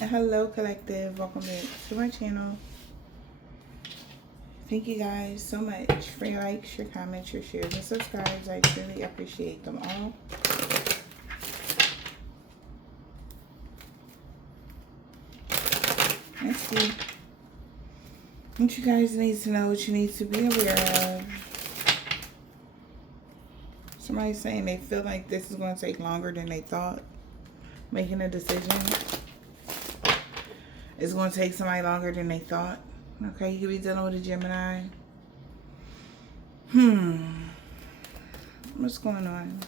Hello collective, welcome back to my channel. Thank you guys so much for your likes, your comments, your shares, and subscribes. I truly appreciate them all. Let's see what you guys need to know, what you need to be aware of. Somebody's saying they feel like this is going to take longer than they thought. Making a decision is going to take somebody longer than they thought. Okay, you could be dealing with a Gemini. What's going on?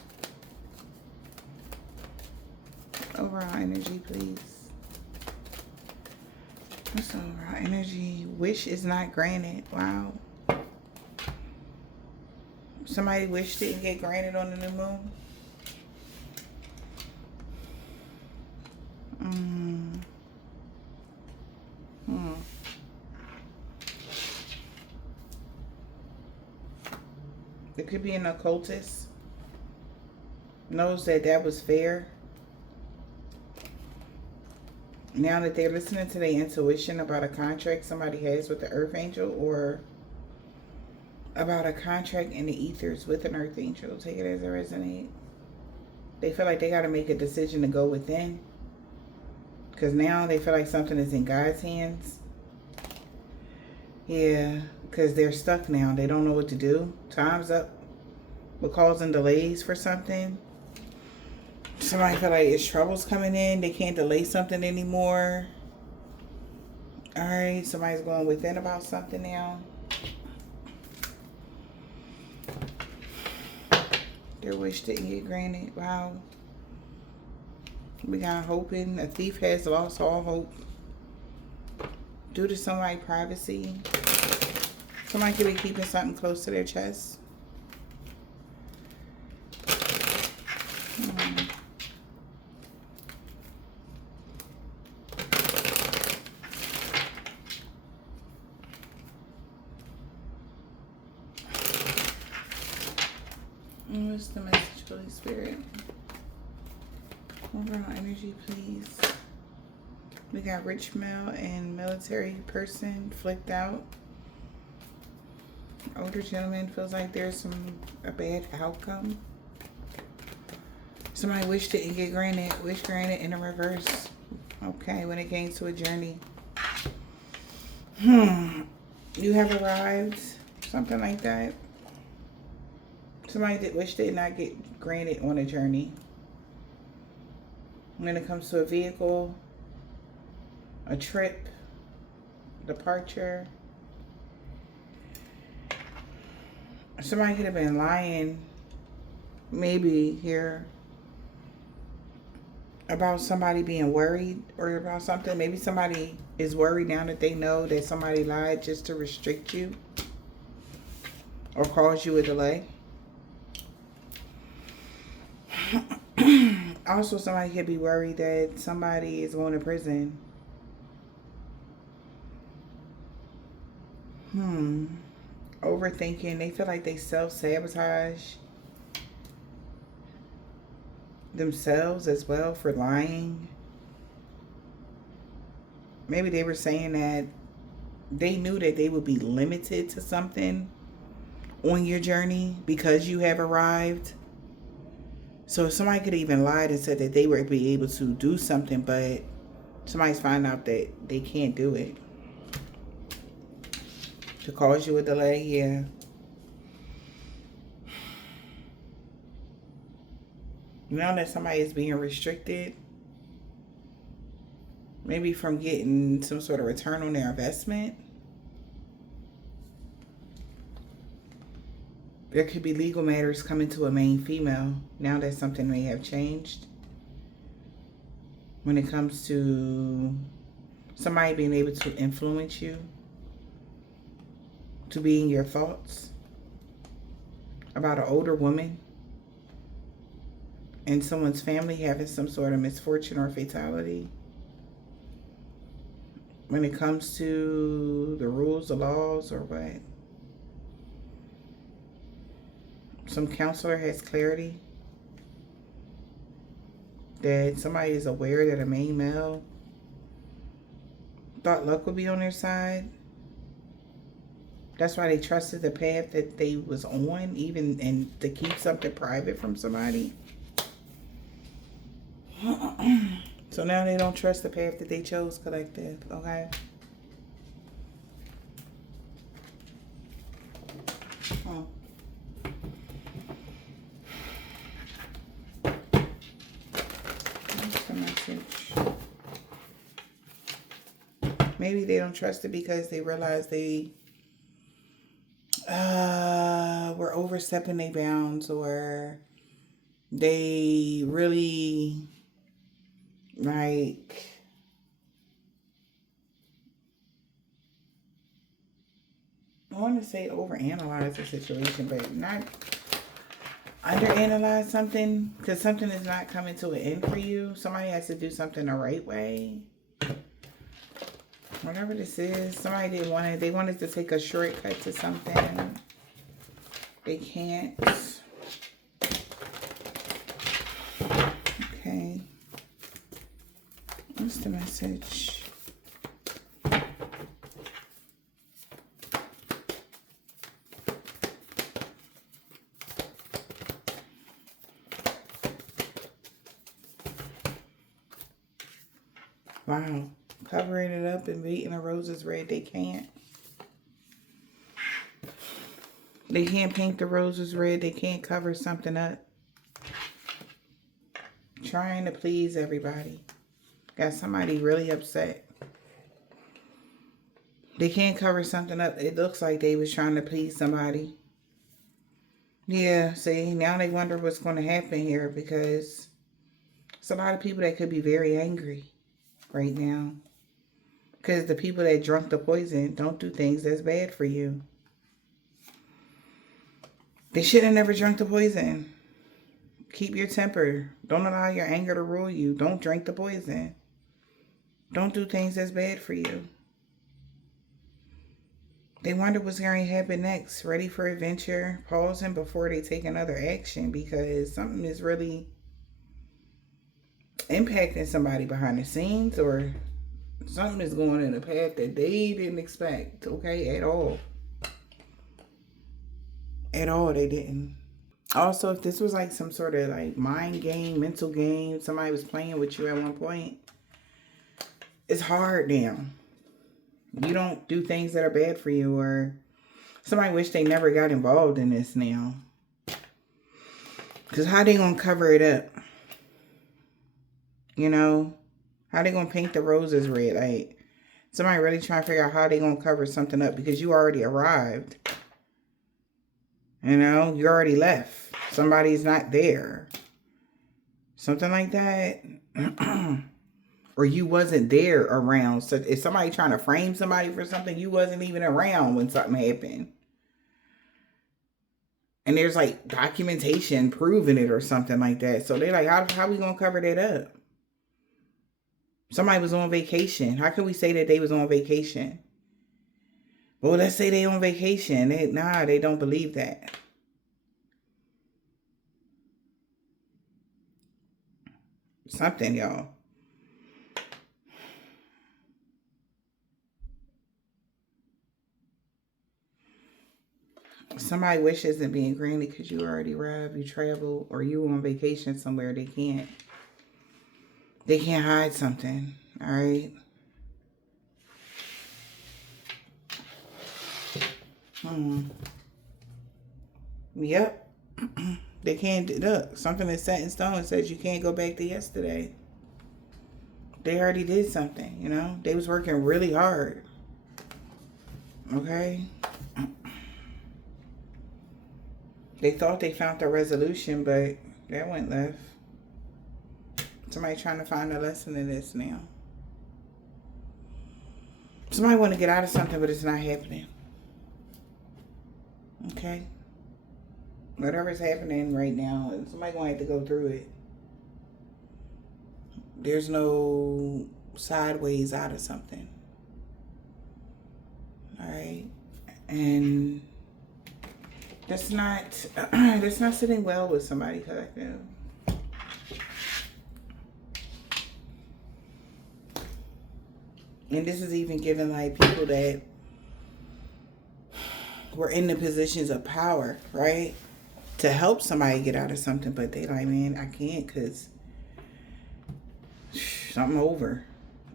Overall energy, please. What's overall energy? Wish is not granted. Wow. Somebody wish didn't get granted on the new moon. It could be an occultist. Knows that that was fair. Now that they're listening to their intuition about a contract somebody has with the Earth Angel, or about a contract in the ethers with an Earth Angel, take it as it resonates. They feel like they got to make a decision to go within. Because now they feel like something is in God's hands. Yeah, because they're stuck now. They don't know what to do. Time's up. We're causing delays for something. Somebody feel like it's troubles coming in. They can't delay something anymore. Alright, somebody's going within about something now. Their wish didn't get granted. Wow. We got hoping. A thief has lost all hope due to somebody's privacy. Somebody could be keeping something close to their chest. What's the message, Holy Spirit? Overall energy, please. We got rich male and military person flipped out. Older gentleman feels like there's a bad outcome. Somebody wish didn't get granted. Wish granted in the reverse. Okay, when it came to a journey. You have arrived. Something like that. Somebody that wish did not get granted on a journey. When it comes to a vehicle, a trip, departure. Somebody could have been lying, maybe here, about somebody being worried or about something. Maybe somebody is worried now that they know that somebody lied just to restrict you or cause you a delay. Also, somebody could be worried that somebody is going to prison. Overthinking. They feel like they self-sabotage themselves as well for lying. Maybe they were saying that they knew that they would be limited to something on your journey because you have arrived. So if somebody could even lied and said that they would be able to do something, but somebody's finding out that they can't do it. To cause you a delay, yeah. Now that somebody is being restricted, maybe from getting some sort of return on their investment. There could be legal matters coming to a main female now that something may have changed. When it comes to somebody being able to influence you, to be in your thoughts about an older woman and someone's family having some sort of misfortune or fatality. When it comes to the rules, the laws, or what? Some counselor has clarity that somebody is aware that a main male thought luck would be on their side. That's why they trusted the path that they was on, even and to keep something private from somebody. So now they don't trust the path that they chose, collective. Okay. Oh. What's the message? Maybe they don't trust it because they realize they were overstepping their bounds, or they really like I want to say overanalyze the situation, but not underanalyze something, because something is not coming to an end for you. Somebody has to do something the right way. Whatever this is, somebody didn't want it. They wanted to take a shortcut to something. They can't. Okay. What's the message? Wow. Covering it up and beating the roses red. They can't. They can't paint the roses red. They can't cover something up. Trying to please everybody. Got somebody really upset. They can't cover something up. It looks like they was trying to please somebody. Yeah, see, now they wonder what's going to happen here, because it's a lot of people that could be very angry right now. Because the people that drunk the poison don't do things that's bad for you. They should have never drunk the poison. Keep your temper. Don't allow your anger to rule you. Don't drink the poison. Don't do things that's bad for you. They wonder what's going to happen next. Ready for adventure. Pausing before they take another action, because something is really impacting somebody behind the scenes, or something is going in a path that they didn't expect, okay, at all. At all, they didn't. Also, if this was like some sort of like mind game, mental game, somebody was playing with you at one point, it's hard now. You don't do things that are bad for you, or somebody wish they never got involved in this now. Because how they going to cover it up? You know? How they going to paint the roses red? Like, somebody really trying to figure out how they going to cover something up, because you already arrived. You know? You already left. Somebody's not there. Something like that. Or you wasn't there around. So if somebody trying to frame somebody for something, you wasn't even around when something happened. And there's like documentation proving it or something like that. So they're like, how we going to cover that up? Somebody was on vacation. How can we say that they was on vacation? Well, let's say they on vacation. They don't believe that. Something, y'all. Somebody wish isn't being granted because you already arrived, you travel, or you on vacation somewhere. They can't hide something. All right. Yep. They can't. Look, something is set in stone. Says you can't go back to yesterday. They already did something, you know. They was working really hard. Okay. They thought they found the resolution, but that went left. Somebody trying to find a lesson in this now. Somebody want to get out of something, but it's not happening. Okay? Whatever's happening right now, somebody going to have to go through it. There's no sideways out of something. All right? And that's not sitting well with somebody, collective. And this is even given like people that were in the positions of power, right? To help somebody get out of something, but they like, man, I can't because something over.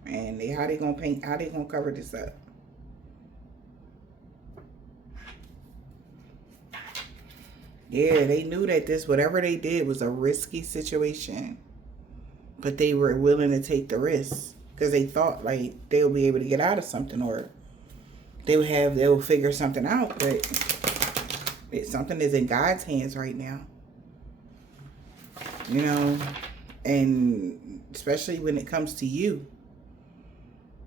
And how they gonna cover this up? Yeah, they knew that whatever they did was a risky situation, but they were willing to take the risk because they thought like they would be able to get out of something, or they'll figure something out. But something is in God's hands right now, and especially when it comes to you.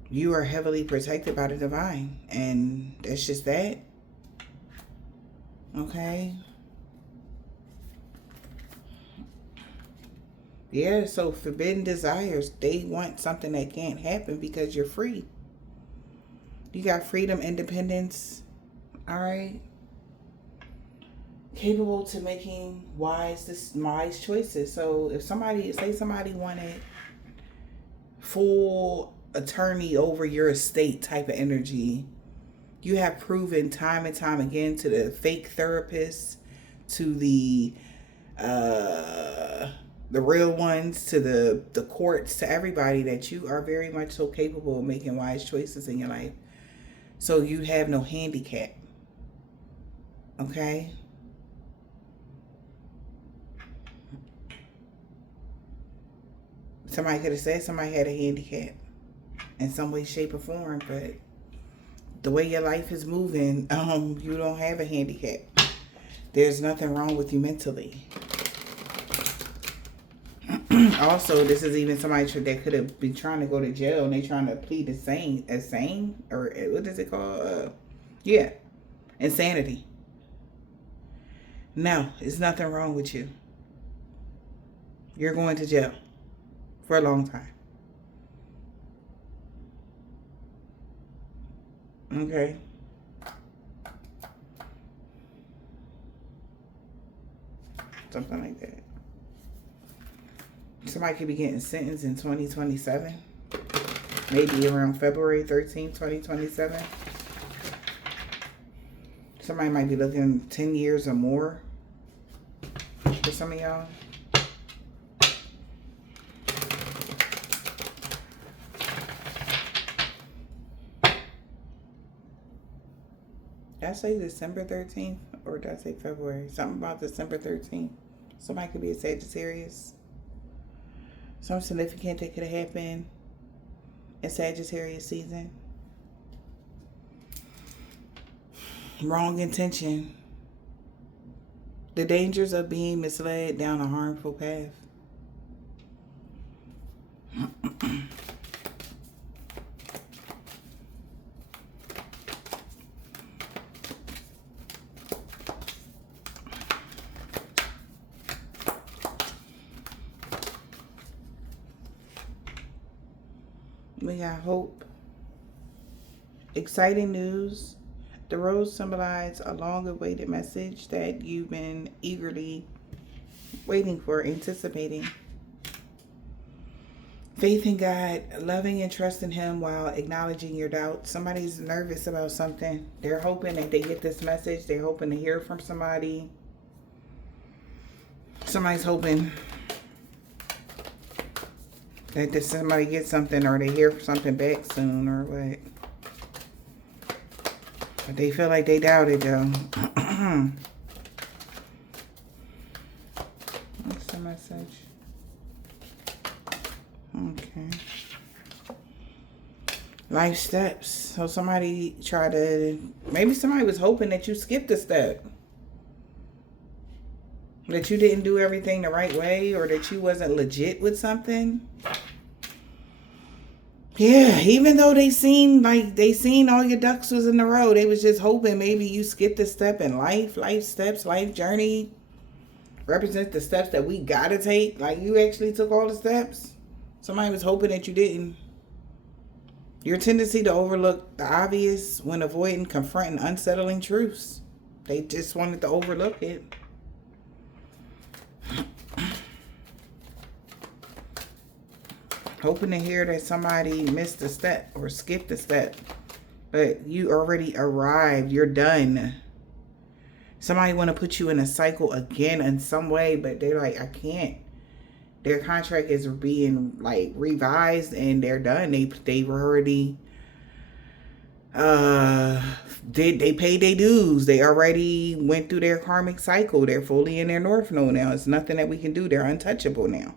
You are heavily protected by the divine, and that's just that. Okay. Yeah, so forbidden desires, they want something that can't happen because you're free. You got freedom, independence, all right? Capable to making wise choices. So if somebody wanted full attorney over your estate type of energy, you have proven time and time again to the fake therapists, to the real ones, to the courts, to everybody, that you are very much so capable of making wise choices in your life. So you have no handicap. Okay? Somebody could have said somebody had a handicap in some way, shape, or form, but the way your life is moving, you don't have a handicap. There's nothing wrong with you mentally. Also, this is even somebody that could have been trying to go to jail, and they trying to plead as sane, or what is it called? Insanity. No, there's nothing wrong with you. You're going to jail for a long time. Okay. Something like that. Somebody could be getting sentenced in 2027. Maybe around February 13th, 2027. Somebody might be looking 10 years or more for some of y'all. Did I say December 13th or did I say February? Something about December 13th. Somebody could be a Sagittarius. Something significant that could have happened in Sagittarius season. Wrong intention. The dangers of being misled down a harmful path. We got hope. Exciting news. The rose symbolizes a long-awaited message that you've been eagerly waiting for, anticipating. Faith in God, loving and trusting Him while acknowledging your doubts. Somebody's nervous about something. They're hoping that they get this message. They're hoping to hear from somebody. Somebody's hoping that somebody gets something, or they hear something back soon, or what. But they feel like they doubt it, though. What's the message? Okay. Life steps. So maybe somebody was hoping that you skipped a step. That you didn't do everything the right way, or that you wasn't legit with something. Yeah, even though they seen all your ducks was in a row, they was just hoping maybe you skipped a step in life. Life steps, life journey represents the steps that we gotta take. Like, you actually took all the steps. Somebody was hoping that you didn't. Your tendency to overlook the obvious when avoiding confronting unsettling truths. They just wanted to overlook it. Hoping to hear that somebody missed a step or skipped a step. But you already arrived. You're done. Somebody want to put you in a cycle again in some way, but they're like, I can't. Their contract is being like revised and they're done. They've already they paid their dues. They already went through their karmic cycle. They're fully in their North Node now. It's nothing that we can do. They're untouchable now.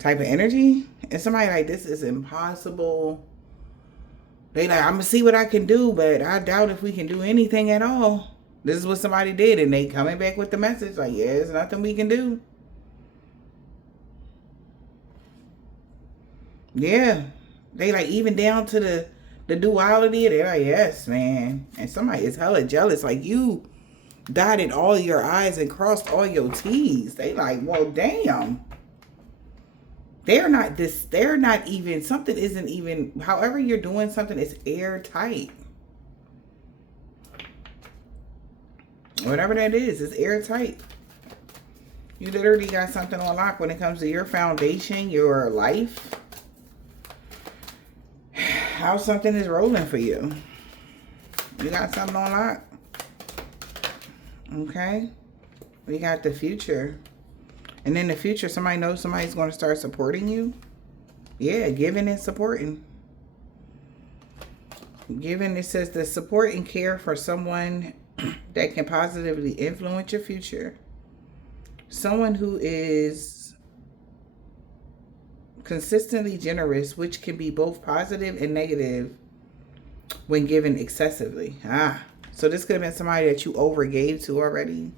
Type of energy. And somebody like, this is impossible. They like, I'm gonna see what I can do, but I doubt if we can do anything at all. This is what somebody did, and they coming back with the message like, yeah, there's nothing we can do. Yeah. They like, even down to the duality, they're like, yes, man. And somebody is hella jealous. Like, you dotted all your I's and crossed all your T's. They like, well, damn. They're not even, something isn't even, however you're doing something, it's airtight. Whatever that is, it's airtight. You literally got something on lock when it comes to your foundation, your life. How something is rolling for you. You got something on lock. Okay. We got the future. And in the future, somebody knows somebody's going to start supporting you. Yeah, giving and supporting. Giving, it says the support and care for someone that can positively influence your future. Someone who is consistently generous, which can be both positive and negative when given excessively. So this could have been somebody that you overgave to already.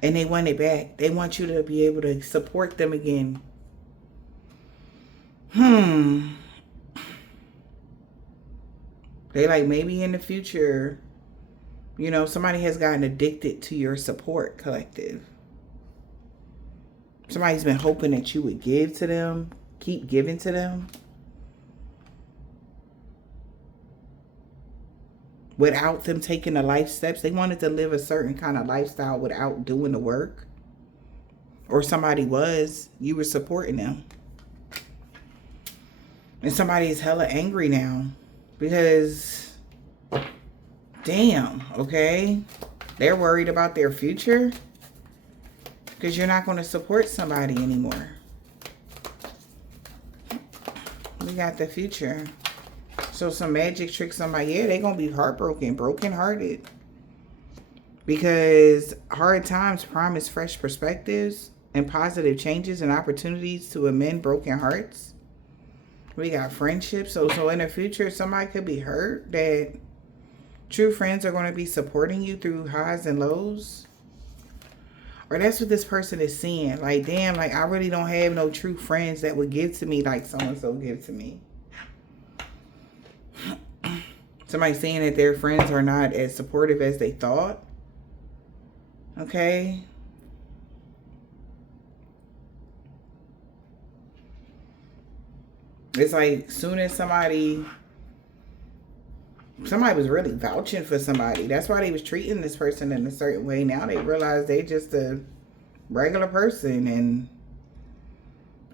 And they want it back. They want you to be able to support them again. They like, maybe in the future, you know, somebody has gotten addicted to your support collective. Somebody's been hoping that you would give to them, keep giving to them. Without them taking the life steps. They wanted to live a certain kind of lifestyle without doing the work. Or somebody was. You were supporting them. And somebody is hella angry now. Because, damn, okay? They're worried about their future. Because you're not going to support somebody anymore. We got the future. So some magic tricks, somebody, yeah, they're going to be heartbroken, brokenhearted. Because hard times promise fresh perspectives and positive changes and opportunities to amend broken hearts. We got friendships. So in the future, somebody could be hurt that true friends are going to be supporting you through highs and lows. Or that's what this person is seeing. Like, damn, like, I really don't have no true friends that would give to me like so-and-so give to me. Somebody saying that their friends are not as supportive as they thought. Okay. It's like, soon as somebody was really vouching for somebody. That's why they was treating this person in a certain way. Now they realize they just a regular person and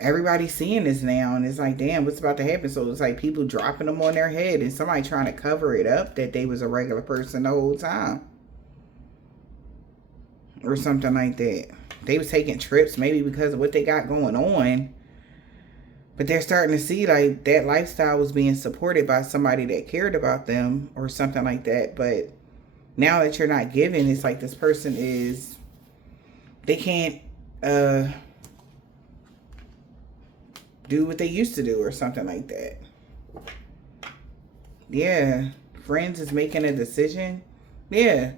everybody's seeing this now. And it's like, damn, what's about to happen? So it's like people dropping them on their head and somebody trying to cover it up that they was a regular person the whole time. Or something like that. They was taking trips maybe because of what they got going on. But they're starting to see like that lifestyle was being supported by somebody that cared about them or something like that. But now that you're not giving, it's like this person is, they can't do what they used to do or something like that. Yeah. Friends is making a decision. Yeah.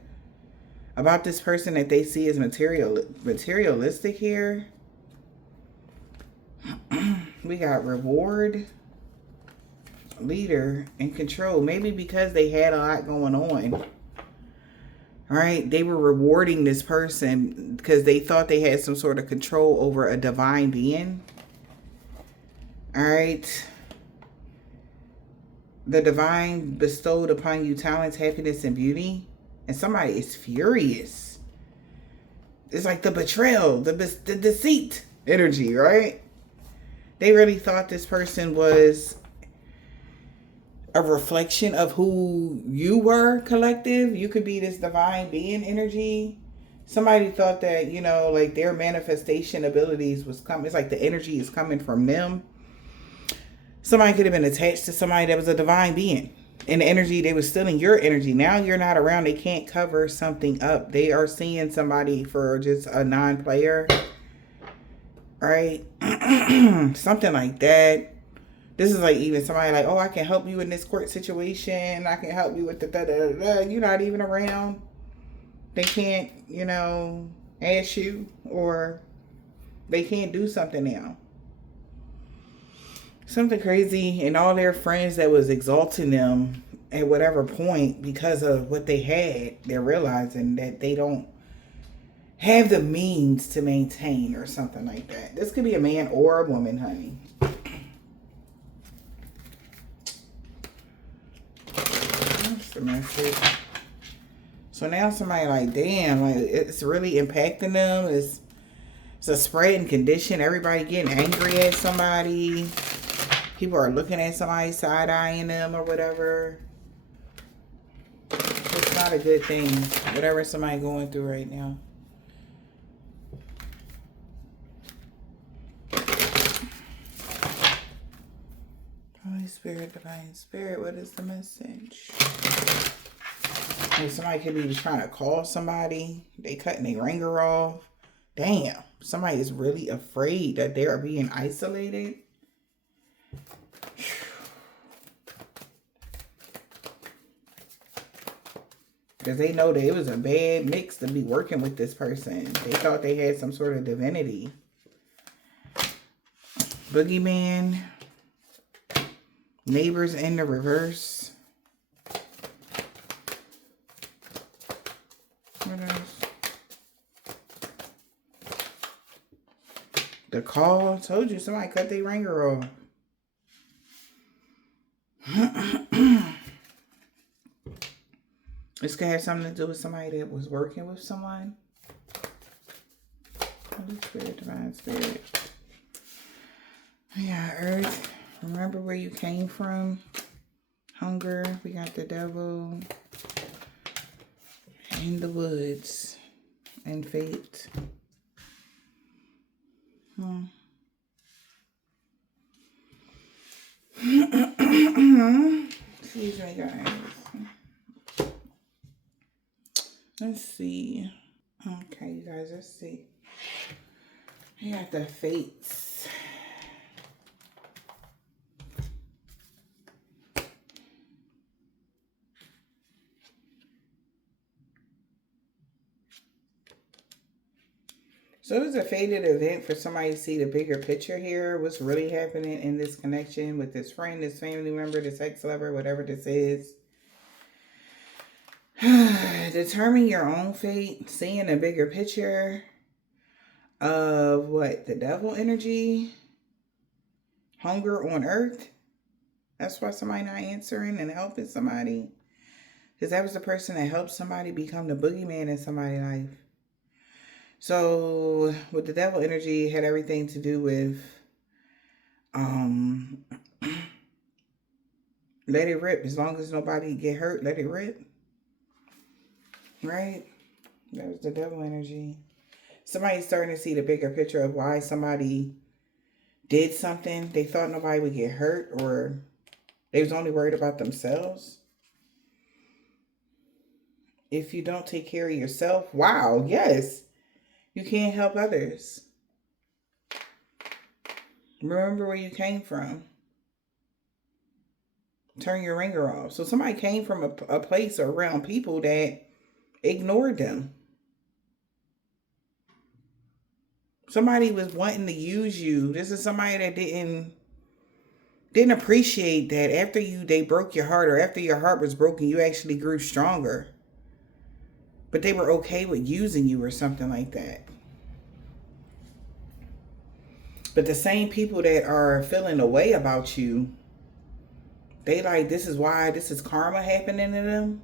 About this person that they see as materialistic here. We got reward, leader, and control. Maybe because they had a lot going on. All right. They were rewarding this person because they thought they had some sort of control over a divine being. All right. The divine bestowed upon you talents, happiness, and beauty. And somebody is furious. It's like the betrayal, the deceit energy, right? They really thought this person was a reflection of who you were, collective. You could be this divine being energy. Somebody thought that, you know, like their manifestation abilities was coming. It's like the energy is coming from them. Somebody could have been attached to somebody that was a divine being. And the energy, they was stealing your energy. Now you're not around. They can't cover something up. They are seeing somebody for just a non-player. Right? Something like that. This is like even somebody like, oh, I can help you in this court situation. I can help you with the da-da-da-da. You're not even around. They can't, you know, ask you, or they can't do something now. Something crazy, and all their friends that was exalting them at whatever point because of what they had, they're realizing that they don't have the means to maintain or something like that. This could be a man or a woman, honey. That's the message. So now somebody like, damn, like it's really impacting them. It's a spreading condition. Everybody getting angry at somebody. People are looking at somebody, side-eyeing them or whatever. It's not a good thing. Whatever somebody going through right now. Holy Spirit, Divine Spirit, what is the message? Like somebody could be trying to call somebody. They cutting their ringer off. Damn. Somebody is really afraid that they are being isolated. Because they know that it was a bad mix to be working with this person. They thought they had some sort of divinity. Boogeyman. Neighbors in the reverse. What else? The call. Told you somebody cut their ringer off. This could have something to do with somebody that was working with someone. Holy Spirit, Divine Spirit. Yeah, Earth. Remember where you came from. Hunger. We got the devil. In the woods. And fate. Excuse me, guys. Let's see. Okay, you guys, let's see. I got the fates. So it was a fated event for somebody to see the bigger picture here. What's really happening in this connection with this friend, this family member, this ex-lover, whatever this is. Determine your own fate. Seeing a bigger picture of what? The devil energy. Hunger on earth. That's why somebody not answering and helping somebody. Because that was the person that helped somebody become the boogeyman in somebody's life. So with the devil energy, it had everything to do with let it rip. As long as nobody get hurt, let it rip. Right? That was the devil energy. Somebody's starting to see the bigger picture of why somebody did something. They thought nobody would get hurt, or they was only worried about themselves. If you don't take care of yourself, wow, yes, you can't help others. Remember where you came from. Turn your ringer off. So somebody came from a place or around people that ignored them. Somebody was wanting to use you. This is somebody that didn't appreciate that after they broke your heart, or after your heart was broken, you actually grew stronger. But they were okay with using you or something like that. But the same people that are feeling a way about you, they like, this is why, this is karma happening to them.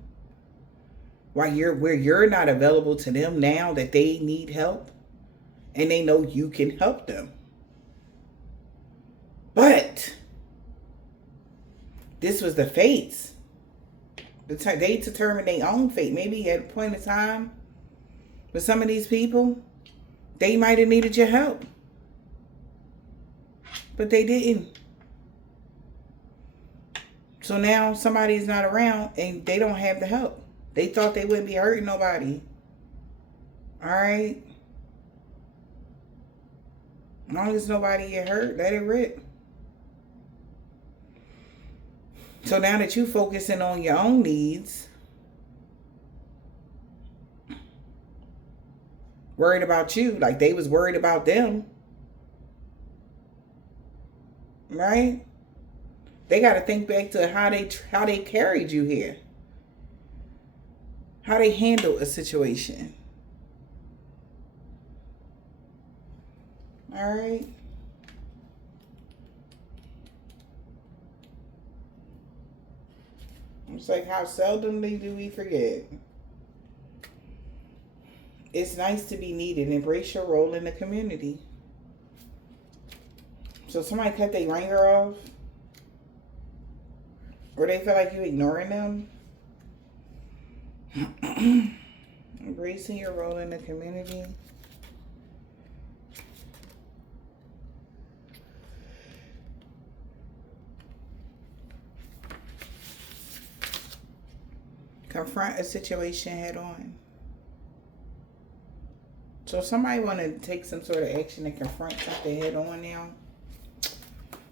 Why you're not available to them now that they need help. And they know you can help them. But this was the fates. They determined their own fate. Maybe at a point in time with some of these people, they might have needed your help. But they didn't. So now somebody's not around and they don't have the help. They thought they wouldn't be hurting nobody. Alright? As long as nobody get hurt, let it rip. So now that you focusing on your own needs, worried about you, like they was worried about them. Right? They got to think back to how they carried you here. How they handled a situation. All right. It's like, how seldomly do we forget? It's nice to be needed. Embrace your role in the community. So somebody cut their ringer off, or they feel like you ignoring them. Embracing your role in the community. Confront a situation head on. So if somebody want to take some sort of action and confront something head on now.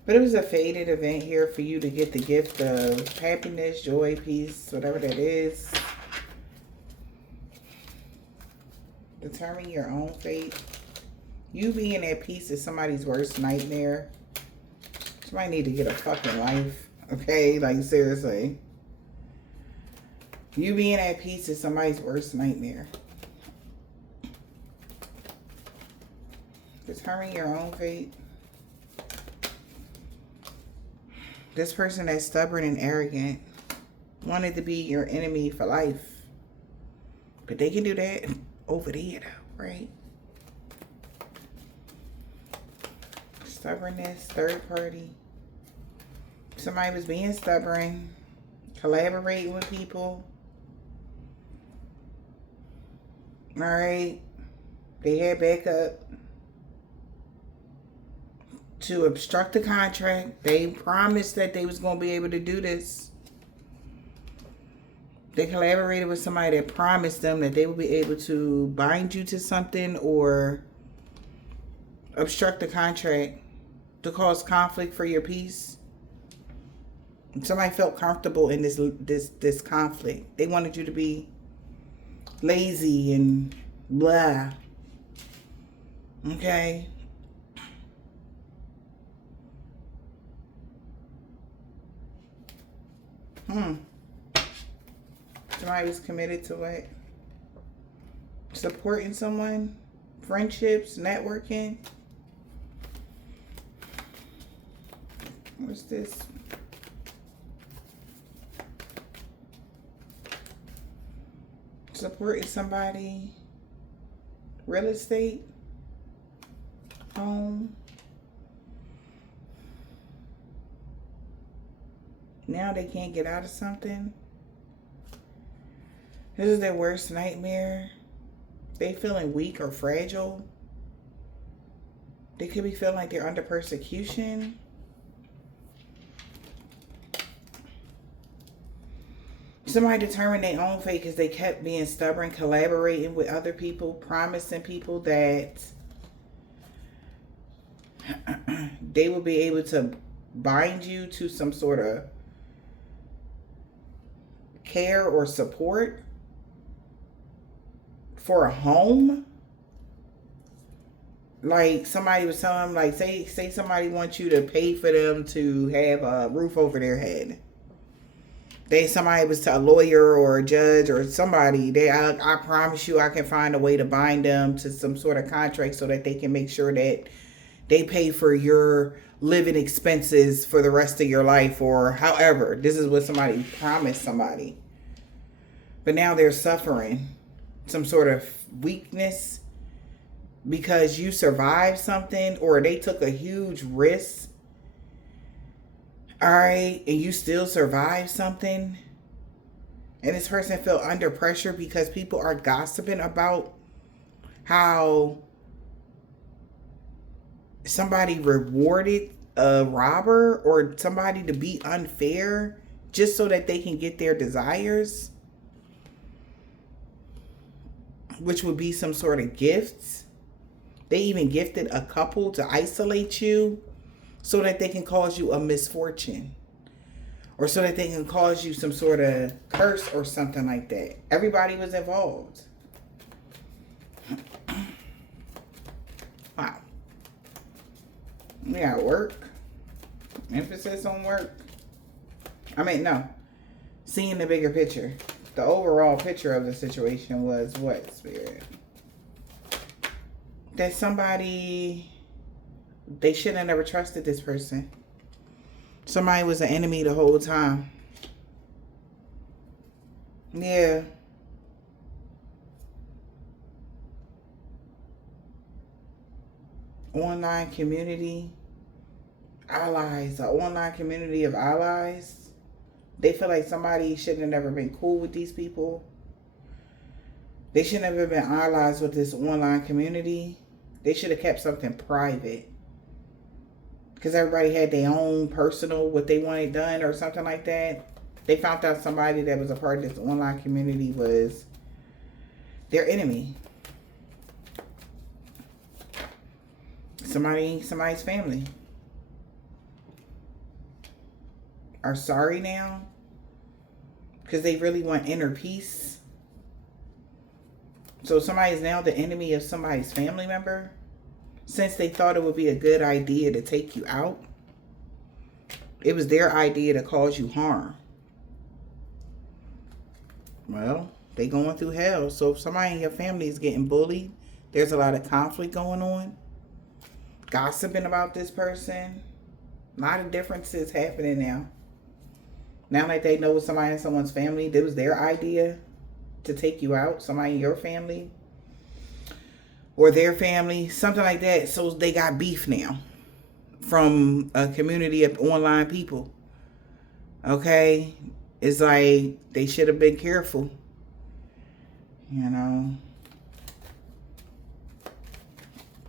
But it was a faded event here for you to get the gift of happiness, joy, peace, whatever that is. Determine your own fate. You being at peace is somebody's worst nightmare. Somebody need to get a fucking life. Okay? Like, seriously. You being at peace is somebody's worst nightmare. Determine your own fate. This person that's stubborn and arrogant wanted to be your enemy for life. But they can do that over there, right? Stubbornness, third party. Somebody was being stubborn, collaborating with people. All right. They had backup to obstruct the contract. They promised that they was going to be able to do this. They collaborated with somebody that promised them that they would be able to bind you to something or obstruct the contract to cause conflict for your peace. Somebody felt comfortable in this conflict. They wanted you to be lazy and blah. Okay? Somebody was committed to what? Supporting someone, friendships, networking. What's this? Supporting somebody, real estate, home. Now they can't get out of something. This is their worst nightmare. They feeling weak or fragile. They could be feeling like they're under persecution. Somebody determined their own fate because they kept being stubborn, collaborating with other people, promising people that they will be able to bind you to some sort of care or support for a home. Like somebody was telling them, like, say somebody wants you to pay for them to have a roof over their head. Somebody was to a lawyer or a judge or somebody. I promise you I can find a way to bind them to some sort of contract so that they can make sure that they pay for your living expenses for the rest of your life, or however. This is what somebody promised somebody. But now they're suffering some sort of weakness because you survived something, or they took a huge risk All right. And you still survive something. And this person felt under pressure because people are gossiping about how somebody rewarded a robber or somebody to be unfair just so that they can get their desires, which would be some sort of gifts. They even gifted a couple to isolate you so that they can cause you a misfortune, or so that they can cause you some sort of curse or something like that. Everybody was involved. Wow. We got work. Emphasis on work. I mean, no. Seeing the bigger picture. The overall picture of the situation was what, Spirit? That somebody, they should have never trusted this person. Somebody was an enemy the whole time. Yeah. Online community. Allies. An online community of allies. They feel like somebody should have never been cool with these people. They should have never been allies with this online community. They should have kept something private. Because everybody had their own personal, what they wanted done or something like that. They found out somebody that was a part of this online community was their enemy. Somebody's family. Are sorry now. Because they really want inner peace. So somebody is now the enemy of somebody's family member. Since they thought it would be a good idea to take you out. It was their idea to cause you harm. Well, they going through hell. So if somebody in your family is getting bullied, there's a lot of conflict going on. Gossiping about this person. A lot of differences happening now. Now that they know somebody in someone's family, it was their idea to take you out. Somebody in your family. Or their family. Something like that. So they got beef now. From a community of online people. Okay? It's like they should have been careful. You know.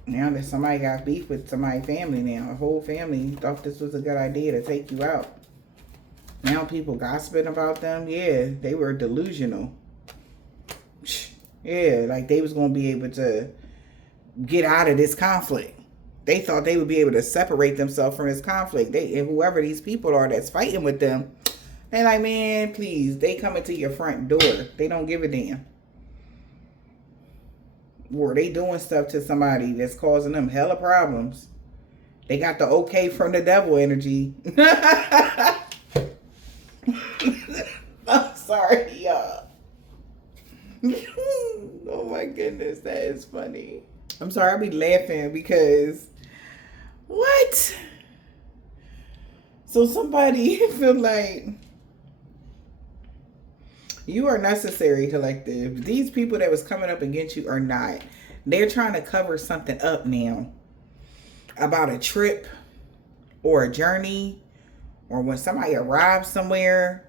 Now that somebody got beef with somebody's family now. A whole family thought this was a good idea to take you out. Now people gossiping about them. Yeah, they were delusional. Yeah, like they was going to be able to get out of this conflict. They thought they would be able to separate themselves from this conflict. And whoever these people are that's fighting with them, they're like, man, please, they coming to your front door. They don't give a damn. Or they doing stuff to somebody that's causing them hella problems. They got the okay from the devil energy. I'm sorry, y'all. Oh my goodness, that is funny. I'm sorry, I be laughing because what? So somebody feel like you are necessary, collective. These people that was coming up against you are not. They're trying to cover something up now about a trip or a journey or when somebody arrives somewhere.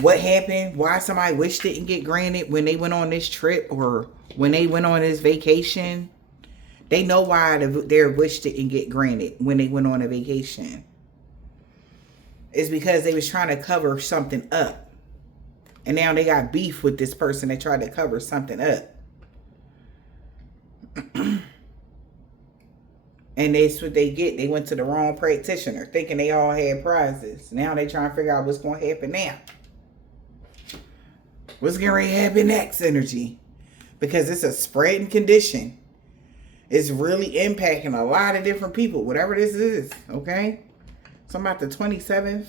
What happened? Why somebody wish didn't get granted when they went on this trip or when they went on this vacation. They know why their wish didn't get granted when they went on a vacation. It's because they was trying to cover something up. And now they got beef with this person that tried to cover something up. And that's what they get. They went to the wrong practitioner thinking they all had prizes. Now they trying to figure out what's going to happen now. What's getting ready to happen next, energy? Because it's a spreading condition. It's really impacting a lot of different people. Whatever this is, okay? So I'm about the 27th.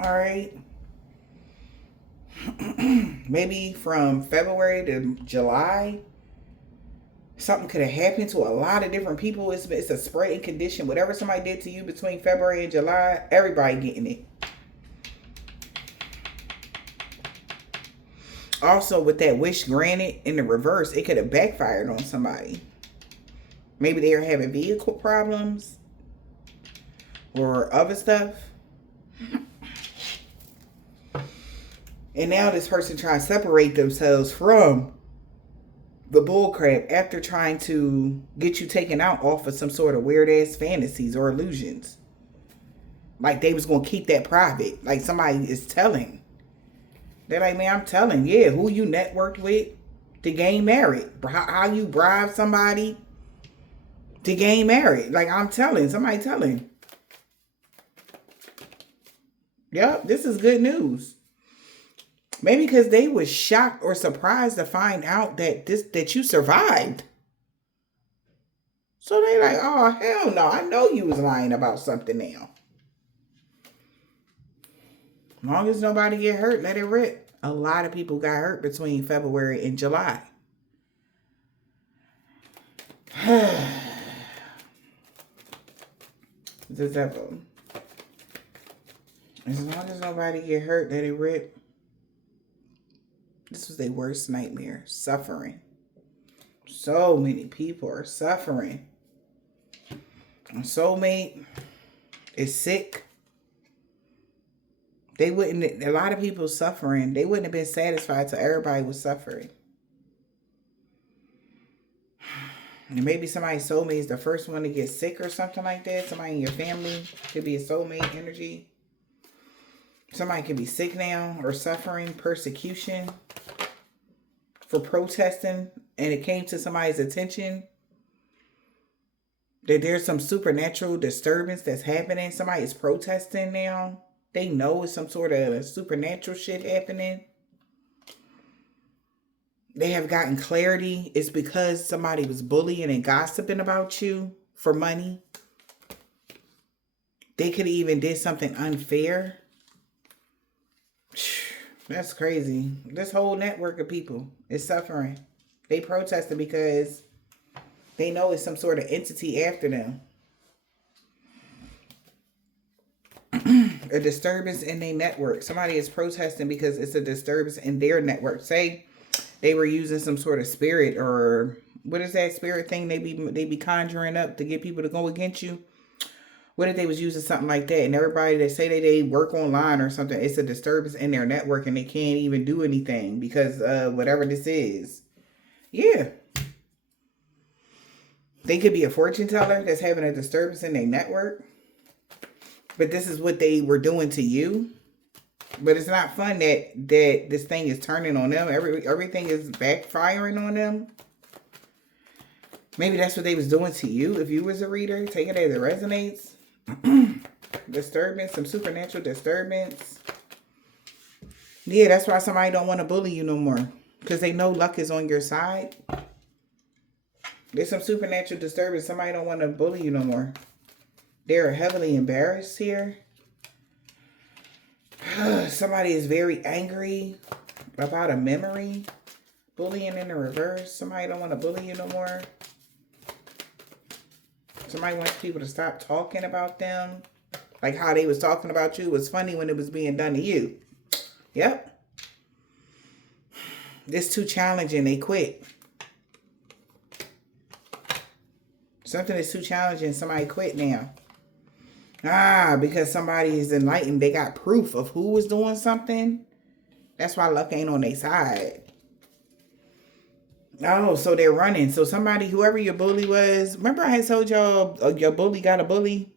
All right. Maybe from February to July. Something could have happened to a lot of different people. It's a spreading condition. Whatever somebody did to you between February and July, everybody getting it. Also, with that wish granted in the reverse, it could have backfired on somebody. Maybe they were having vehicle problems. or other stuff. And now this person trying to separate themselves from the bullcrap after trying to get you taken out off of some sort of weird ass fantasies or illusions. Like they was going to keep that private. Like somebody is telling. They're like, man, I'm telling. Yeah, who you networked with to gain married. How you bribe somebody to gain married. Like I'm telling. Somebody telling. Yep, this is good news. Maybe because they was shocked or surprised to find out that you survived. So they like, oh, hell no. I know you was lying about something now. As long as nobody get hurt, let it rip. A lot of people got hurt between February and July. The devil. As long as nobody get hurt, let it rip. This was their worst nightmare. Suffering. So many people are suffering. A soulmate is sick. A lot of people suffering. They wouldn't have been satisfied till everybody was suffering. And maybe somebody's soulmate is the first one to get sick or something like that. Somebody in your family could be a soulmate energy. Somebody could be sick now or suffering persecution for protesting, and it came to somebody's attention that there's some supernatural disturbance that's happening. Somebody is protesting now. They know it's some sort of supernatural shit happening. They have gotten clarity. It's because somebody was bullying and gossiping about you for money. They could have even did something unfair. That's crazy. This whole network of people is suffering. They protested because they know it's some sort of entity after them. A disturbance in their network. Somebody is protesting because it's a disturbance in their network. Say they were using some sort of spirit, or what is that spirit thing they be conjuring up to get people to go against you? What if they was using something like that, and everybody that say they work online or something, it's a disturbance in their network and they can't even do anything because whatever this is. Yeah. They could be a fortune teller that's having a disturbance in their network. But this is what they were doing to you. But it's not fun that this thing is turning on them. Everything is backfiring on them. Maybe that's what they was doing to you. If you was a reader, take it as it resonates. Disturbance, some supernatural disturbance. Yeah, that's why somebody don't want to bully you no more. Because they know luck is on your side. There's some supernatural disturbance. Somebody don't want to bully you no more. They're heavily embarrassed here. Somebody is very angry about a memory. Bullying in the reverse. Somebody don't want to bully you no more. Somebody wants people to stop talking about them. Like how they was talking about you was funny when it was being done to you. Yep. It's too challenging. They quit. Something is too challenging. Somebody quit now. Because somebody is enlightened. They got proof of who was doing something. That's why luck ain't on their side. Oh, so they're running. So somebody, whoever your bully was, remember I had told y'all your bully got a bully?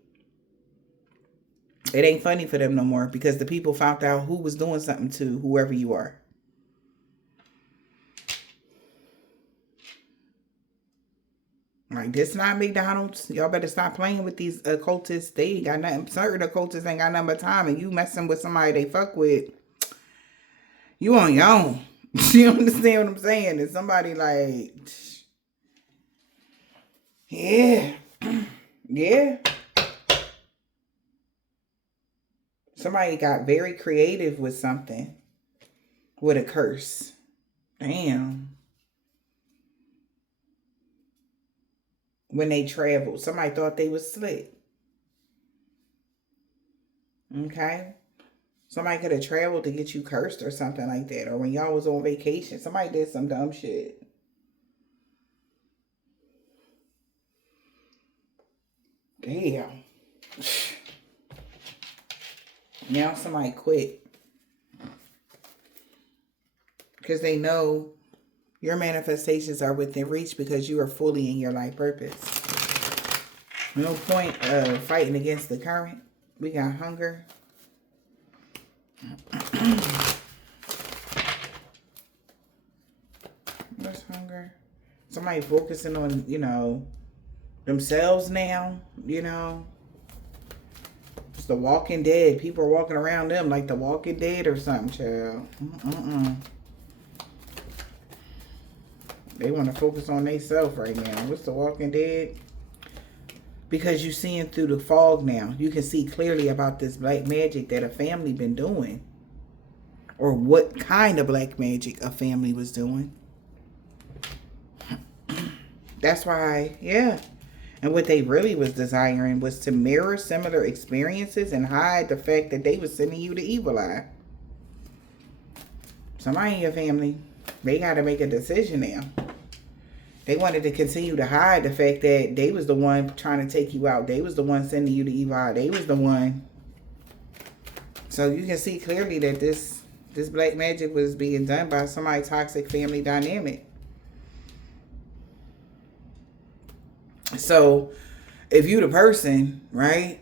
It ain't funny for them no more because the people found out who was doing something to whoever you are. Like, this not McDonald's. Y'all better stop playing with these occultists. They ain't got nothing. Certain occultists ain't got nothing but time. And you messing with somebody they fuck with, you on your own. You understand what I'm saying? It's somebody like, yeah. Yeah. Somebody got very creative with something. With a curse. Damn. When they traveled, somebody thought they was slick. Okay? Somebody could have traveled to get you cursed or something like that. Or when y'all was on vacation, somebody did some dumb shit. Damn. Now somebody quit because they know your manifestations are within reach because you are fully in your life purpose. No point of fighting against the current. We got hunger. What's hunger? Somebody focusing on, themselves now, It's the Walking Dead. People are walking around them like the Walking Dead or something, child. They want to focus on themselves right now. What's the Walking Dead? Because you're seeing through the fog now. You can see clearly about this black magic that a family been doing. Or what kind of black magic a family was doing. That's why, yeah. And what they really was desiring was to mirror similar experiences and hide the fact that they was sending you the evil eye. Somebody in your family, they got to make a decision now. They wanted to continue to hide the fact that they was the one trying to take you out. They was the one sending you the evil eye. They was the one. So you can see clearly that this black magic was being done by somebody's toxic family dynamic. So if you the person, right,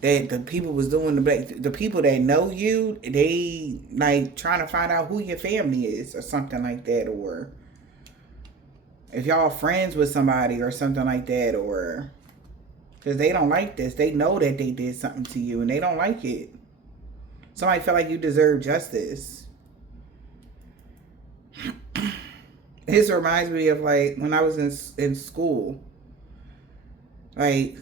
that the people was doing the people that know you, they like trying to find out who your family is or something like that, or if y'all friends with somebody or something like that, or because they don't like this. They know that they did something to you and they don't like it. Somebody felt like you deserve justice. This reminds me of like when I was in school. Like,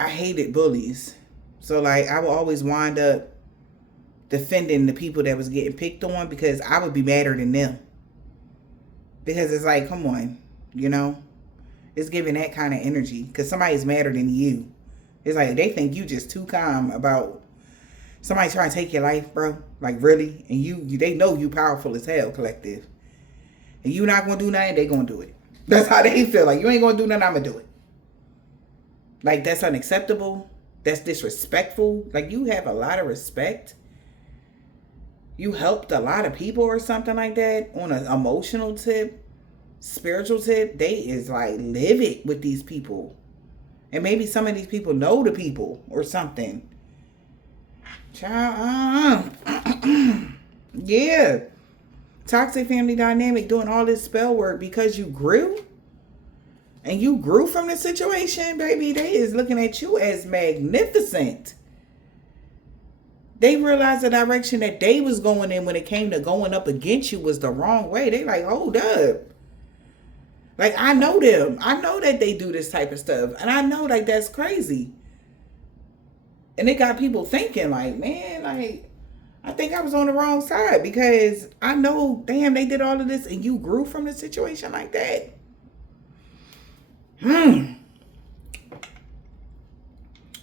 I hated bullies. So like I would always wind up defending the people that was getting picked on because I would be madder than them. Because it's like, come on, it's giving that kind of energy because somebody's madder than you. It's like they think you just too calm about somebody trying to take your life, bro. Like, really? And they know you powerful as hell, collective. And you not gonna do nothing, they gonna do it. That's how they feel. Like, you ain't gonna do nothing, I'm gonna do it. Like, that's unacceptable. That's disrespectful. Like, you have a lot of respect. You helped a lot of people or something like that on an emotional tip, spiritual tip. They is like livid with these people. And maybe some of these people know the people or something. Child, yeah. Toxic family dynamic doing all this spell work because you grew. And you grew from the situation, baby. They is looking at you as magnificent. They realized the direction that they was going in when it came to going up against you was the wrong way. They like, hold up. Like, I know them. I know that they do this type of stuff. And I know, like, that's crazy. And it got people thinking, like, man, like, I think I was on the wrong side. Because I know, damn, they did all of this and you grew from the situation like that.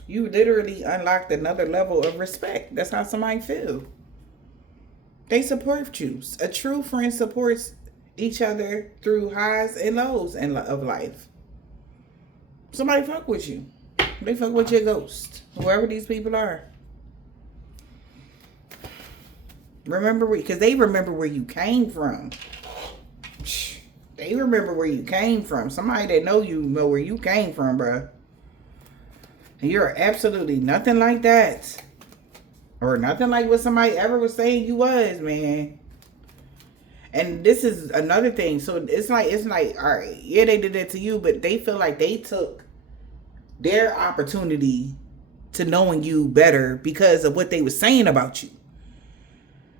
You literally unlocked another level of respect. That's how somebody feel. They support you. A true friend supports each other through highs and lows of life. Somebody fuck with you. They fuck with your ghost. Whoever these people are. Remember, because they remember where you came from. They remember where you came from. Somebody that know you know where you came from, bro. And you're absolutely nothing like that. Or nothing like what somebody ever was saying you was, man. And this is another thing. So it's like, all right, yeah, they did that to you, but they feel like they took their opportunity to knowing you better because of what they were saying about you.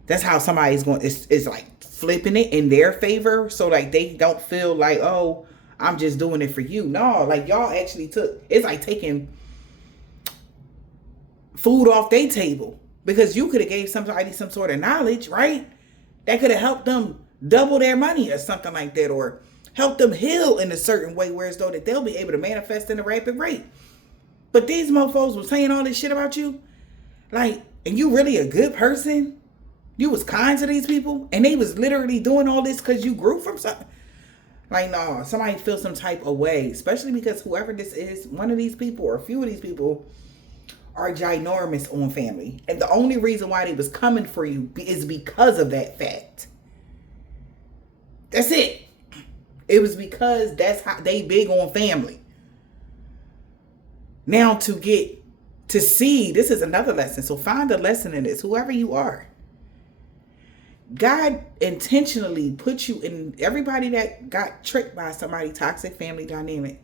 That's how somebody's going, it's like flipping it in their favor. So like they don't feel like, oh, I'm just doing it for you. No, like y'all actually it's like taking food off their table. Because you could have gave somebody some sort of knowledge, right? That could have helped them double their money or something like that. Or help them heal in a certain way, whereas though that they'll be able to manifest in a rapid rate. But these mofos were saying all this shit about you. Like, and you really a good person? You was kind to these people? And they was literally doing all this because you grew from something? Like, no, somebody feels some type of way. Especially because whoever this is, one of these people or a few of these people are ginormous on family. And the only reason why they was coming for you is because of that fact. That's it. It was because that's how they big on family. Now to get to see, this is another lesson. So find a lesson in this, whoever you are. God intentionally put you in, everybody that got tricked by somebody toxic family dynamic.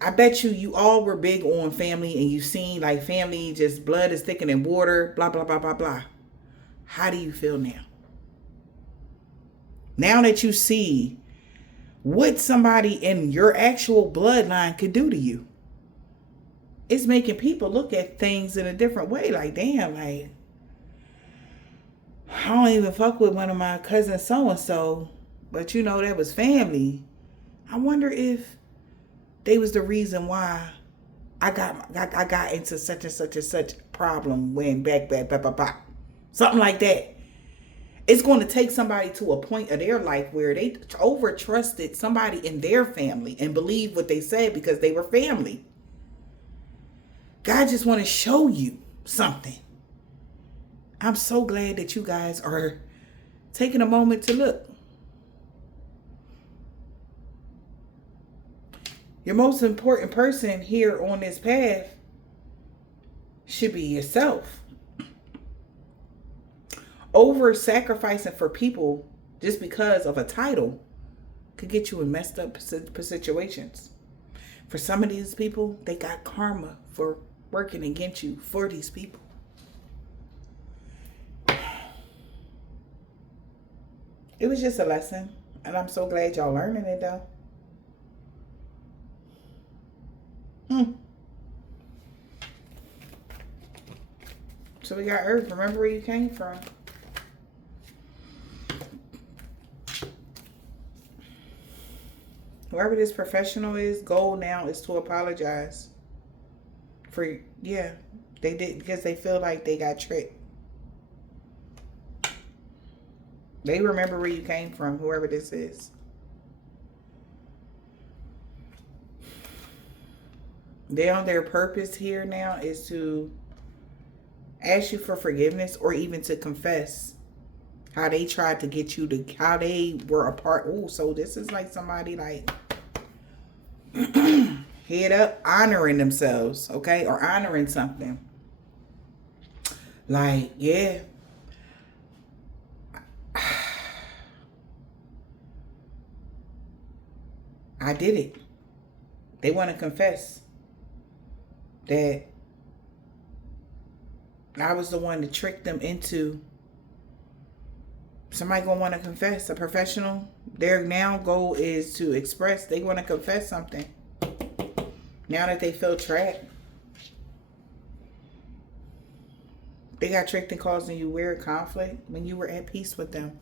I bet you all were big on family and you seen like family, just blood is thicker than water, blah, blah, blah, blah, blah. How do you feel now? Now that you see what somebody in your actual bloodline could do to you, it's making people look at things in a different way. Like, damn, like, I don't even fuck with one of my cousins so-and-so, but you know, that was family. I wonder if they was the reason why I got into such and such and such problem when back, something like that. It's going to take somebody to a point of their life where they over trusted somebody in their family and believed what they said because they were family. God just want to show you something. I'm so glad that you guys are taking a moment to look. Your most important person here on this path should be yourself. Over sacrificing for people just because of a title could get you in messed up situations. For some of these people, they got karma for working against you for these people. It was just a lesson, and I'm so glad y'all learning it though. So we got Earth. Remember where you came from. Whoever this professional is, goal now is to apologize for, yeah, they did because they feel like they got tricked. They remember where you came from, whoever this is. Their purpose here now is to ask you for forgiveness or even to confess how they tried to get you to, how they were a part. Oh, so this is like somebody like head up, honoring themselves, okay? Or honoring something. Like, yeah. I did it. They want to confess that I was the one that tricked them into. Somebody gonna want to confess. A professional, their now goal is to express. They want to confess something. Now that they feel trapped, they got tricked and causing you weird conflict when you were at peace with them.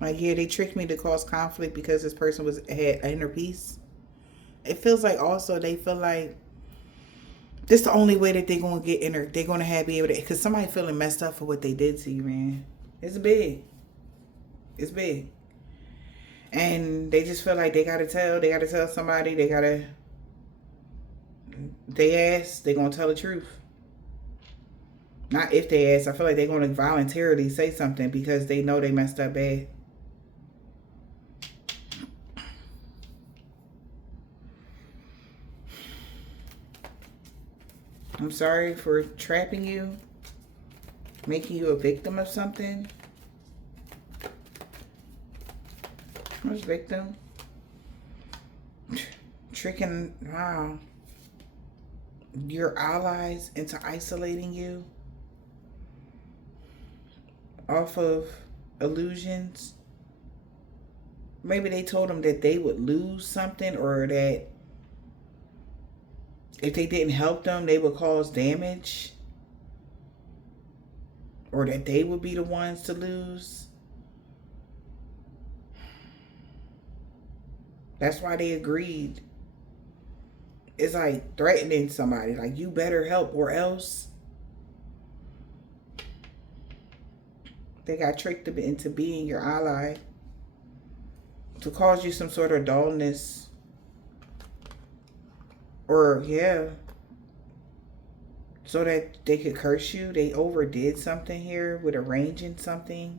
Like, yeah, they tricked me to cause conflict because this person had inner peace. It feels like also they feel like this the only way that they're going to get inner. They're going to be able to, because somebody feeling messed up for what they did to you, man. It's big. It's big. And they just feel like they got to tell somebody, they ask, they're going to tell the truth. Not if they ask. I feel like they're going to voluntarily say something because they know they messed up bad. I'm sorry for trapping you, making you a victim of something. What's victim? Tricking, wow, your allies into isolating you off of illusions. Maybe they told them that they would lose something, or that if they didn't help them, they would cause damage, or that they would be the ones to lose. That's why they agreed. It's like threatening somebody, like, you better help or else. They got tricked into being your ally to cause you some sort of dullness. Or, yeah. So that they could curse you. They overdid something here with arranging something.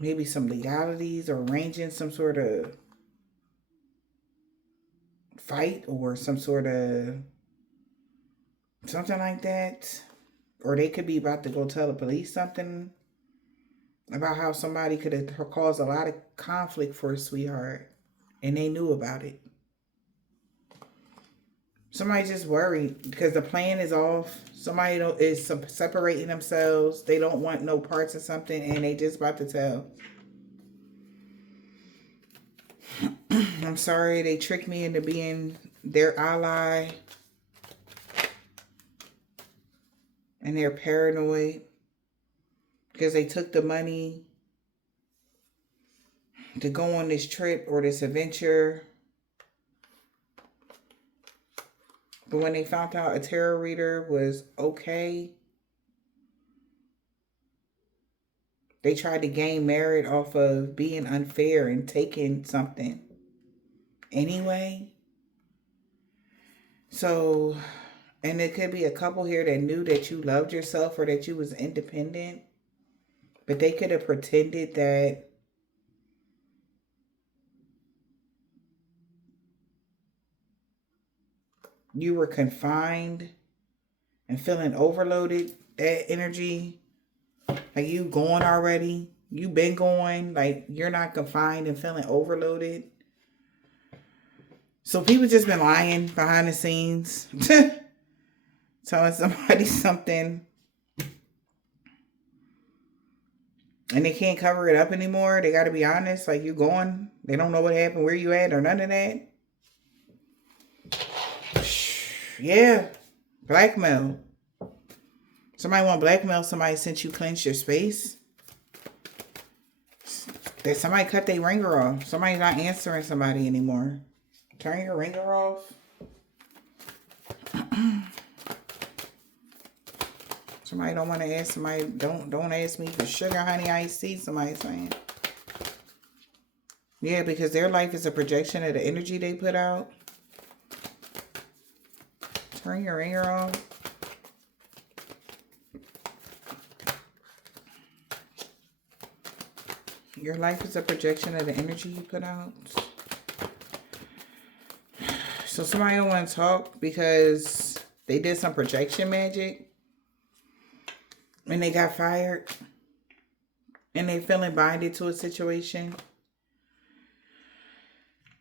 Maybe some legalities or arranging some sort of fight or some sort of something like that. Or they could be about to go tell the police something about how somebody could have caused a lot of conflict for a sweetheart and they knew about it. Somebody just worried because the plan is off. Somebody is separating themselves. They don't want no parts of something and they just about to tell. I'm sorry they tricked me into being their ally. And they're paranoid because they took the money to go on this trip or this adventure. But when they found out a tarot reader was okay, they tried to gain merit off of being unfair and taking something anyway. So, and it could be a couple here that knew that you loved yourself or that you was independent, but they could have pretended that you were confined and feeling overloaded. That energy, like you going already, you been going, like you're not confined and feeling overloaded. So people just been lying behind the scenes, telling somebody something, and they can't cover it up anymore. They got to be honest. Like you going, they don't know what happened, where you at, or none of that. Yeah, blackmail. Somebody want blackmail somebody since you cleansed your space. That somebody cut their ringer off. Somebody's not answering somebody anymore. Turn your ringer off. Somebody don't want to ask somebody. Don't ask me for sugar, honey, iced tea. Somebody saying. Yeah, because their life is a projection of the energy they put out. Turn your ringer off. Your life is a projection of the energy you put out. So somebody don't want to talk because they did some projection magic and they got fired and they feeling binded to a situation.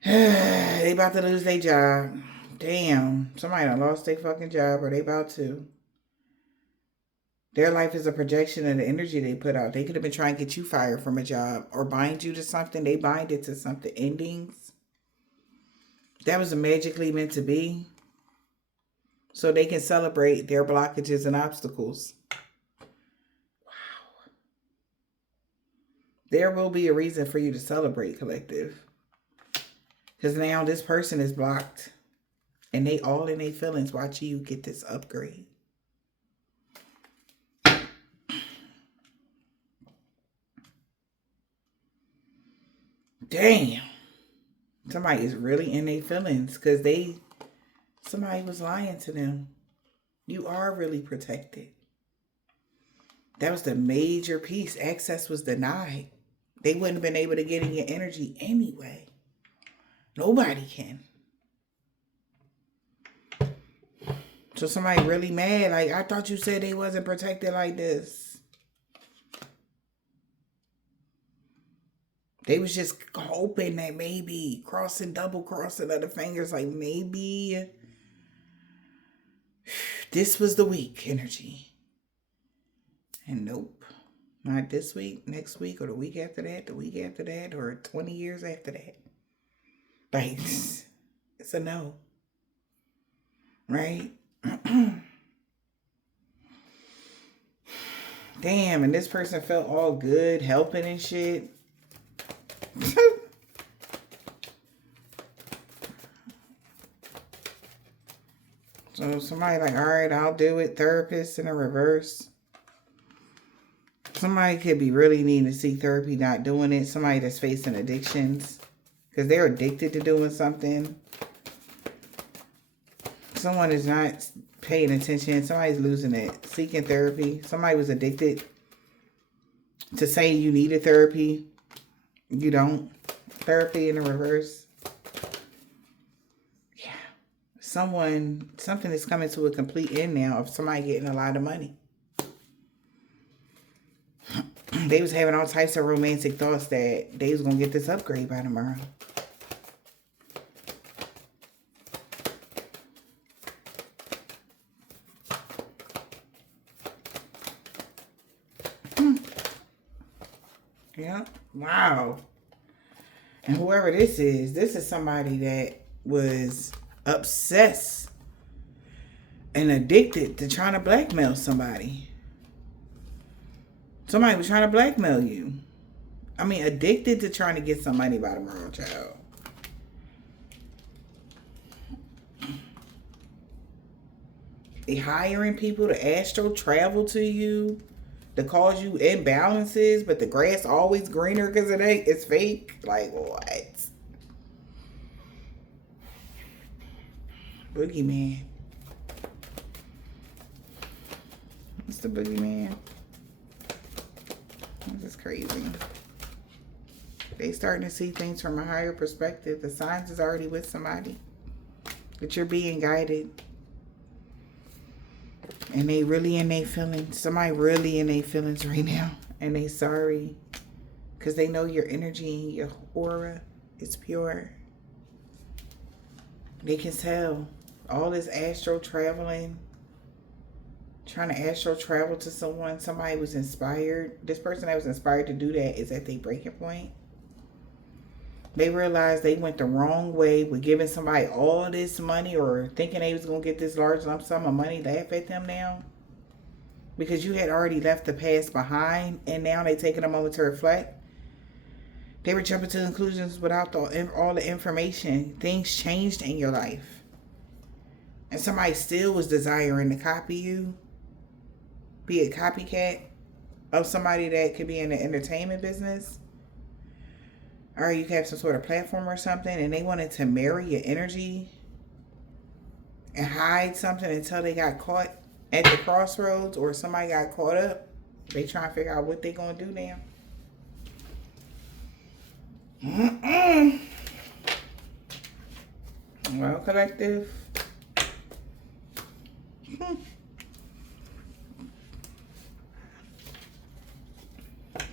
They about to lose their job. Damn, somebody done lost their fucking job or they about to. Their life is a projection of the energy they put out. They could have been trying to get you fired from a job or bind you to something. They bind it to something. Endings. That was magically meant to be. So they can celebrate their blockages and obstacles. Wow. There will be a reason for you to celebrate, collective. Because now this person is blocked. And they all in their feelings watching you get this upgrade. Damn. Somebody is really in their feelings because somebody was lying to them. You are really protected. That was the major piece. Access was denied. They wouldn't have been able to get in your energy anyway. Nobody can. So somebody really mad. Like, I thought you said they wasn't protected like this. They was just hoping that maybe double crossing of the fingers, like maybe this was the week energy. And nope. Not this week, next week, or the week after that, or 20 years after that. Like, it's a no. Right? Damn, and this person felt all good, helping and shit. So somebody like, all right, I'll do it. Therapist in a reverse. Somebody could be really needing to seek therapy, not doing it. Somebody that's facing addictions. because they're addicted to doing something. Someone is not paying attention. Somebody's losing it. Seeking therapy. Somebody was addicted to saying you needed therapy. You don't. Therapy in the reverse. Yeah. Something is coming to a complete end now of somebody getting a lot of money. They was having all types of romantic thoughts that they was going to get this upgrade by tomorrow. Yeah. Wow. And whoever this is somebody that was obsessed and addicted to trying to blackmail somebody. Somebody was trying to blackmail you. I mean, addicted to trying to get some money by tomorrow, child. They hiring people to astral travel to you to cause you imbalances, but the grass always greener because it's fake. Like, what? Boogeyman. What's the boogeyman? This is crazy. They starting to see things from a higher perspective. The signs is already with somebody. But you're being guided. And they really in their feelings. Somebody really in their feelings right now. And they sorry. Because they know your energy and your aura is pure. They can tell. All this astral traveling. Trying to astral travel to someone. Somebody was inspired. This person that was inspired to do that is at their breaking point. They realized they went the wrong way with giving somebody all this money or thinking they was going to get this large lump sum of money. Laugh at them now. Because you had already left the past behind and now they taking a moment to reflect. They were jumping to conclusions without all the information. Things changed in your life. And somebody still was desiring to copy you. Be a copycat of somebody that could be in the entertainment business. Or you have some sort of platform or something and they wanted to marry your energy and hide something until they got caught at the crossroads or somebody got caught up. They trying to figure out what they going to do now. Well, collective.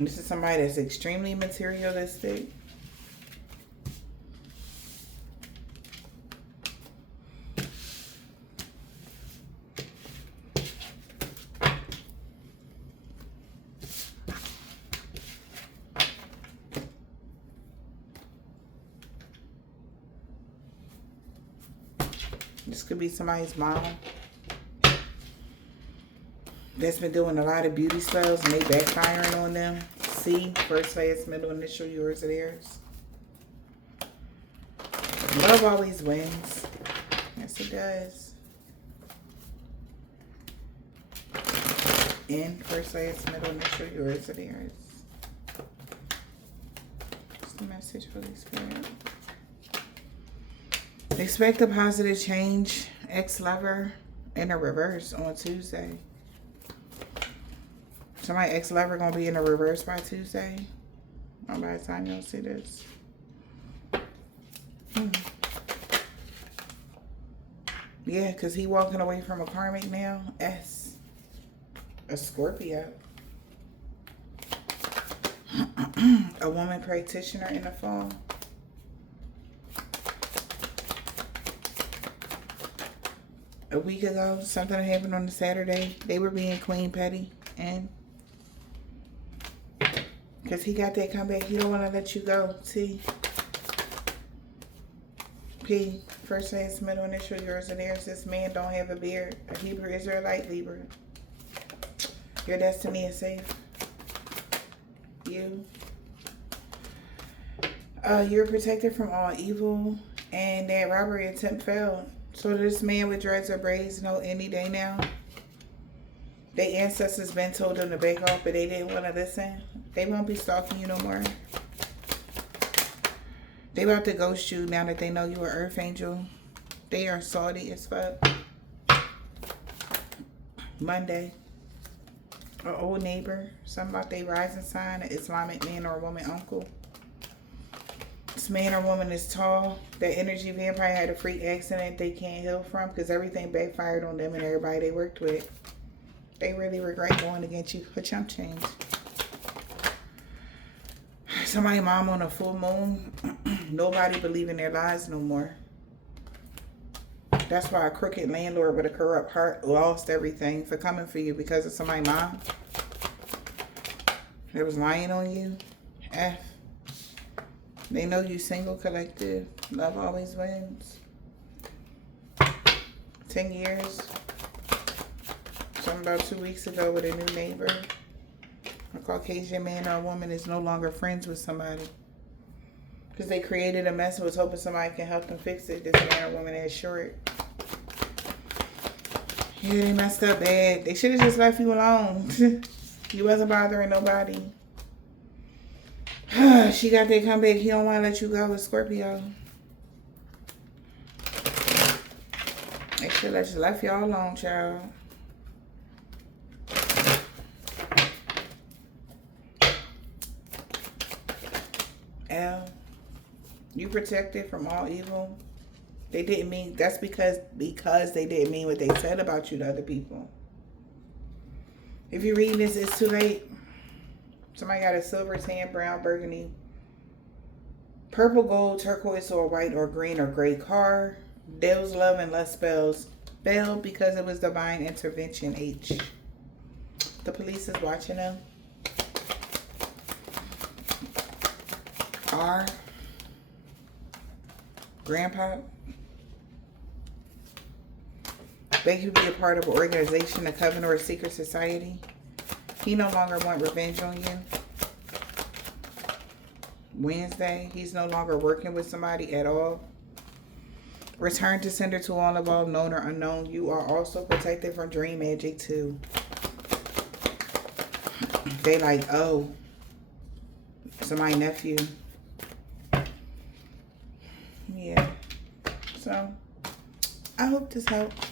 This is somebody that's extremely materialistic. This could be somebody's mom that's been doing a lot of beauty spells and they backfiring on them. C, first, last, middle, initial, yours or theirs. Love always wins. Yes, it does. N, first, last, middle, initial, yours or theirs. What's the message for this spirit? Expect a positive change. Ex-lover in a reverse on Tuesday. Somebody ex-lover gonna be in a reverse by Tuesday. Or by the time y'all see this. Yeah, because he walking away from a karmic now. S. A Scorpio. A woman practitioner in the fall. A week ago, something happened on a Saturday. They were being Queen Petty. And because he got that comeback, he don't want to let you go. T. P. First, last, middle, initial, yours and theirs. This man don't have a beard. A Hebrew Israelite Libra. Your destiny is safe. You. You're protected from all evil. And that robbery attempt failed. So this man with dreads or braids know any day now. Their ancestors been told them to back off, but they didn't want to listen. They won't be stalking you no more. They about to ghost you now that they know you are Earth Angel. They are salty as fuck. Monday. An old neighbor. Something about their rising sign. An Islamic man or woman uncle. This man or woman is tall. That energy vampire had a freak accident they can't heal from because everything backfired on them and everybody they worked with. They really regret going against you. A chump change. Somebody mom on a full moon. Nobody believe in their lies no more. That's why a crooked landlord with a corrupt heart lost everything for coming for you because of somebody's mom that was lying on you. F. They know you single, collective. Love always wins. 10 years. Something about 2 weeks ago with a new neighbor. A Caucasian man or a woman is no longer friends with somebody. Because they created a mess and was hoping somebody can help them fix it. This man or woman is short. Yeah, they messed up bad. They should have just left you alone. You wasn't bothering nobody. She got that comeback. He don't want to let you go with Scorpio. They should have just left y'all alone, child. L. You protected from all evil. They didn't mean, that's because they didn't mean what they said about you to other people. If you're reading this, it's too late. Somebody got a silver, tan, brown, burgundy, purple, gold, turquoise, or white, or green, or gray car. Deals love and lust spells. Failed because it was divine intervention. H. The police is watching them. R. Grandpa. They could be a part of an organization, a coven, or a secret society. He no longer want revenge on you. Wednesday, he's no longer working with somebody at all. Return to sender to all involved, known or unknown. You are also protected from dream magic too. They like, oh, somebody's nephew. Yeah. So, I hope this helped.